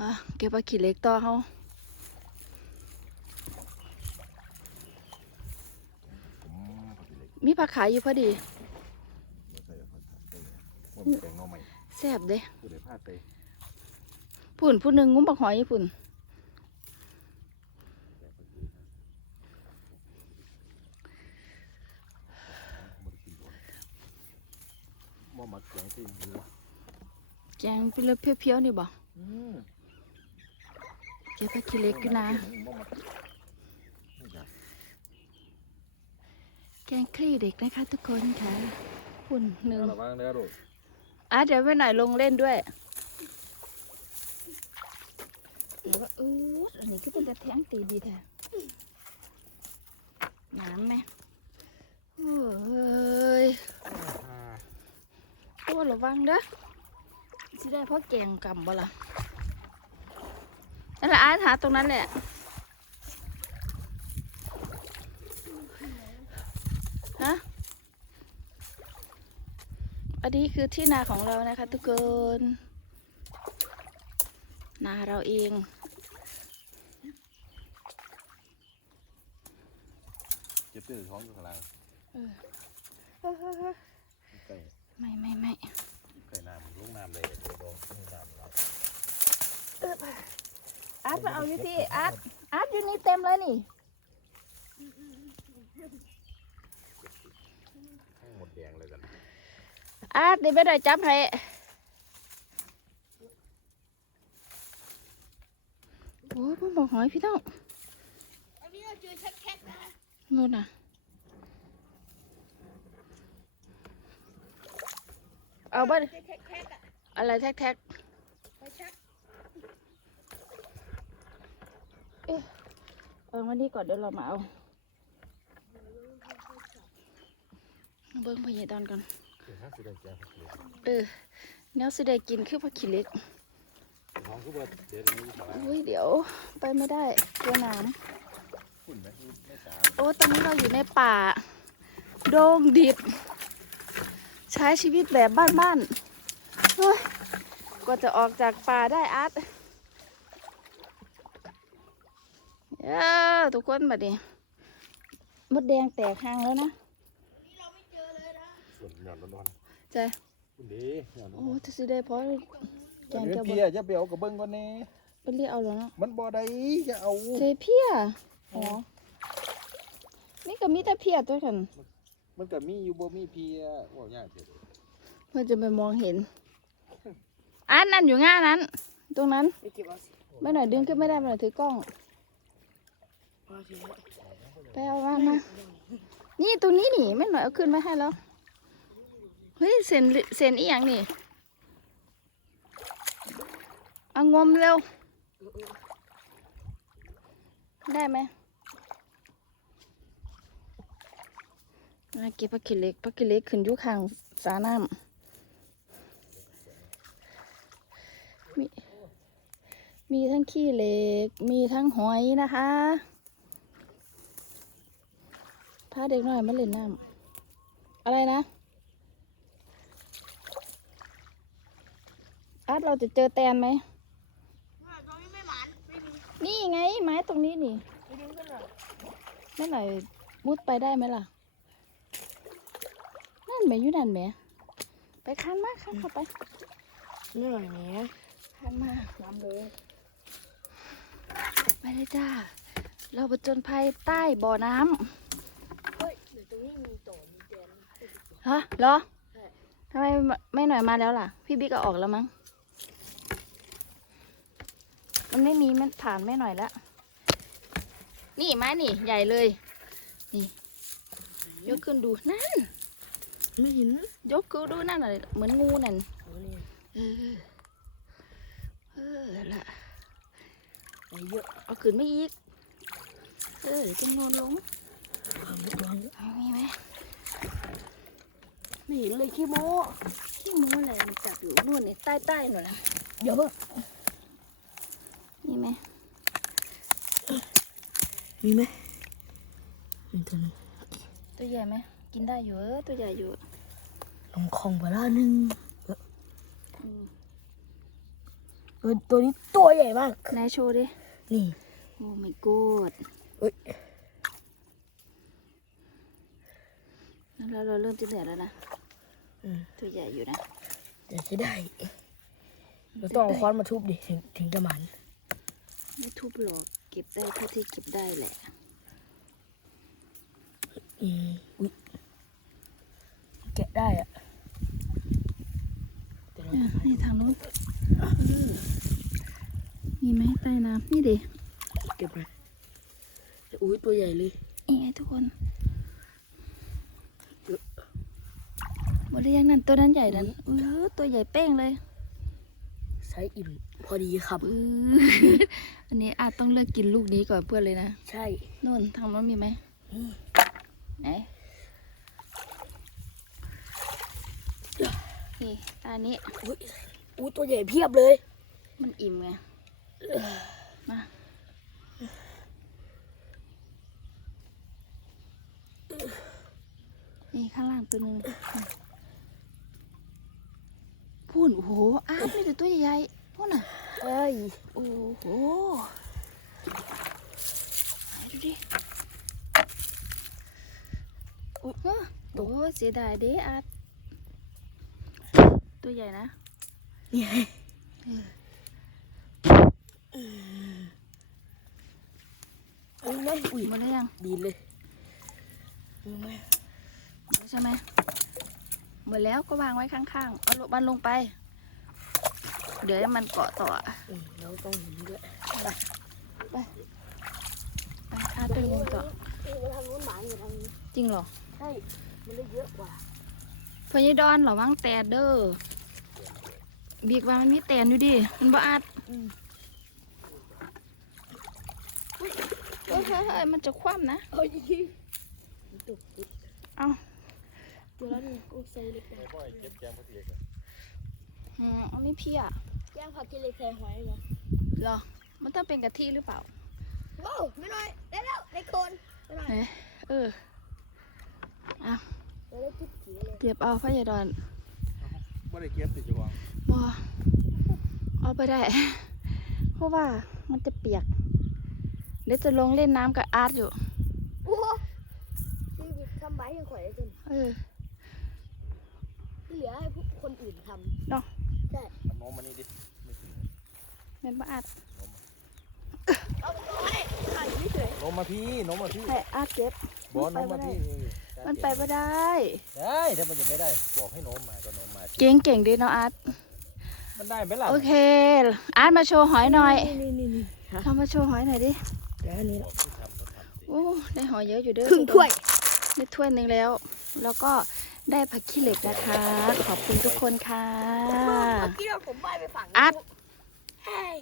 อะเก็บปลาขี้เหล็กต่อเฮาผมผักเล็กมีผักขายอยู่พอดีมาใส่ผักใส่ว่าแกงหน่อใหม่แซ่บเด้ผู้ใดพลาดไปพุ่นผู้หนึ่งงุ้มบักหอยอยู่พุ่นบ่มักแกงที่หมูแกงเป็นเลือเพียวๆนี่บ่อืม เก็บปลาขี้เหล็กอยู่นะบ่มักนี่จ้ะแกงคลี่เด็กนะคะทุกคนค่ะพุ่นหนึ่งระวังเด้อลูกอะเดี๋ยวไปหน่อยลงเล่นด้วยเดี๋ยวว่าอู้อันนี้ก็เป็นกระแทงตีดีแท้น้ำไหมโอ้ยโอ้ระวังเด้อสิได้เพราะแกงกำบ่ล่ะนั่นแหละ อาร์ตหาตรงนั้นแหละฮะอันนี้คือที่นาของเรานะคะ ทุกคน นาเราเองเจ็บตื้อท้องอยู่ข้างล่างเออใกล้ไม่ไม่ไม่ใกล้น้ำลงน้ำเลยโดนลงน้ำแล้ว อาร์ตมาเอาอยู่ที่อาร์ตอาร์ตอยู่นี่เต็มเลยนี่ทั้งหมดแดงเลยกันอาร์ตเดี๋ยวไปได้จับให้โอ้ยพ่อบอกหอยพี่ต้องอันนี้เราเจอชักแคทนะนู่นน่ะเอาบ้านเจอแคทแคทอะอะไรแท็กแท็ก ไปชัก เอามานี่ก่อนเดี๋ยวเรามาเอาเบิ้งพญาตอนก่อนคือถ้าสิได้แกงผักเล็กเออแนวสิได้กินคือผักขี้เหล็กท้องคือว่าเดี๋ยวนี้ข้างล่างอุ้ยเดี๋ยวไปไม่ได้กลัวหน้หุ่นไหมไม่สาวำโอ้ตอนนี้เราอยู่ในป่า โดงดิบ ใช้ชีวิตแบบบ้านๆเฮ้ยกว่าจะออกจากป่าได้อาร์ต เอ้อทุกคนบัดนี้มดแดงแตกหางแล้วนะนี่เราไม่เจอเลยนะส่วนหย่อนร้อนใจๆคุณดีหย่อนร้โอ้อนจะสิได้เพราะแกๆงเดี๋ยวจะบเพียจะเปียวกับเบิ้งก่อนแน่เป็นเรียกเอาแล้วเนาะมันบ่ได้จะเอาเจเพียอ๋อนี่ก็มีแต่เพียตัวกันมันก็มีอยู่บ่มีเพียว่ายากเด้อเพื่อจะไปมองเห็น อันนั่นอยู่ง่านั้น ตรงนั้น ไปเก็บเอาสิไม่หน่อยดึงขึ้นไม่ได้ไม่หน่อยถือกล้องพอสิ ไปเอามามา นี่ตรงนี้นี่ไม่หน่อยเอาขึ้นมาให้แล้ว เฮ้ยเส้นเส้นอีหยังนี่เอางมเร็ว ได้ไหมมาเก็บปลากิเล็กปลากิเล็กขึ้นยู่ข้างสาน้ำมีมีทั้งขี้เหล็ก มีทั้งหอยนะคะ พาเด็กหน่อยมาเล่นน้ำอะไรนะอาร์ตเราจะเจอแตนไหมตรงนี้ไม่หมานไม่มีนี่ไงไม้ตรงนี้นี่ไปดึงขึ้นหน่อยแม่หน่อยมุดไปได้ไหมล่ะ นั่นแหม่อยู่นั่นแหม่ไปคันมาคันเข้าไปนี่หน่อยแหมคันมาล้ำเลยไปเลยจ้า เราไปจนภัยใต้บ่อน้เฮ้ยเดี๋ยวตรงนี้มีต่อมีแดนฮะเหรอทำไมไม่หน่อยมาแล้วล่ะ พี่บิ๊กก็ออกแล้วมั้ง มันไม่มีมันผ่านไม่หน่อยแล้วนี่ไม้นี่ ใหญ่เลย นี่ ยกขึ้นดูนั่น ไม่เห็นยกขึ้นดูนั่นน่ะเหมือนงูนั่นเออเออละเยอะเอาขึ้นไม่อีก เออจะนอนลง ทำไม่ตัวเยอะเอามีไหมไม่เห็นเลยขี้โม้ขี้โมูอะไรมันจับอยู่นู่นนี่ใต้ใต้ๆหน่อยนะเยอะนี่ไหมมีไหมมีตัวนึงตัวใหญ่ไหมกินได้อยู่เออตัวใหญ่อยู่ลงคลองไปละหนึ่งเอตัวตัวนี้ตัวใหญ่มากนายโชว์ดินี่โอ้ my god เอ้ย แล้วเราเริ่มจะเหนื่อยแล้วนะอืมตัวใหญ่อยู่นะเดี๋ยวจะได้เราต้องเอาค้อนมาทุบดิถึงถึงจะหมันไม่ทุบหรอกเก็บได้เท่าที่เก็บได้แหละอืมอุ้ยแกะได้อะเดี๋ยวเราอะนี่ทางนู้นมีไหมใต้น้ำนี่ดิเก็บนะอุ้ยตัวใหญ่เลย นี่ไงทุกคนหมดหรือยังนั่น ตัวนั้นใหญ่นั้นอือตัวใหญ่เป้งเลยไซส์อิ่มพอดีครับอืออันนี้อาจต้องเลือกกินลูกนี้ก่อนเพื่อนเลยนะ ใช่นู่นทางนู้นมีไหมนี่ไหนนี่ตานี้อุ้ยอุ้ยตัวใหญ่เพียบเลย มันอิ่มไงมานี่ข้างล่างตัวหนึง พูนโอ้โหอ้าวมีแต่ตัวใหญ่ๆพูนอะเอ้ยโอ้โหไหนดูดิอุ๊ยเฮ้อโอ้เสียดายเด้อาร์ตตัวใหญ่นะนี่ไงเอออุ้ยไหมอุ้ยหมดแล้วยังดีเลยอุ้ยไหมหมดแล้วใช่ไหม หมดแล้วก็วางไว้ข้างๆ เอาลงบันลงไป เดี๋ยวให้มันเกาะต่ออะอืมเราต้องเห็นด้วย ไปอาร์ตไปลงต่อเออทางนู้นหมาอยู่ทางนี้ จริงเหรอ ใช่ มันได้เยอะกว่าพญดอนเหรอมั้งแต่เด้อบีกว่ามันมีแตนอยู่ดิ มันบ่อาดอืมเฮ้ยเฮ้ยเฮ้ยมันจะคว่ำนะ เอ้ยมัน ตกอีกเอ้าเจอแล้วนี่โอ้ไซส์เล็กจังไม่ค่อยเก็บแกงพอดีเลยอืมอันนี้พี่อะย่างผักกินเลยใส่หอยเหรอเหรอ มันต้องเป็นกะทิหรือเปล่าว้าวไม่น้อยได้แล้วได้โคนไม่น้อยเอ๊ะเออเราได้จิ๊บจีเลยเก็บเอาพญดอนไม่ได้เก็บติดอยู่ว่างบ่เอาไปได้ เพราะว่ามันจะเปียก เดี๋ยวจะลงเล่นน้ำกับอาร์ตอยู่โอ้โหชีวิตทำไมยังข่อยได้จนเออ ที่เหลือให้พวกคนอื่นทำเนาะ ใช่มันโน้มมานี่ดิไม่ถึงแม่นบ่อาร์ตเอาไปก่อนให้ถ่ายไม่เฉยโน้มมาพี่โน้มมาพี่ให้อาร์ตเก็บบอลโน้มมาพี่มันไปไม่ได้ ได้ถ้ามันยังไม่ได้ บอกให้โน้มมาก็โน้มมาเก่งเก่งดีเนาะอาร์ตมันได้ไหมล่ะโอเค อาร์ตมาโชว์หอยหน่อยนี่นี่นี่ฮะเรามาโชว์หอยหน่อยดิเดี๋ยวอันนี้บอกที่ทำก็ทำสิโอ้ได้หอยเยอะอยู่เด้อครึ่งถ้วยได้ถ้วยหนึ่งแล้ว แล้วก็ ได้ผักขี้เหล็กนะคะ ขอบคุณทุกคนค่ะ เมื่อกี้เราผมใบไปฝั่งอัด เฮ้ย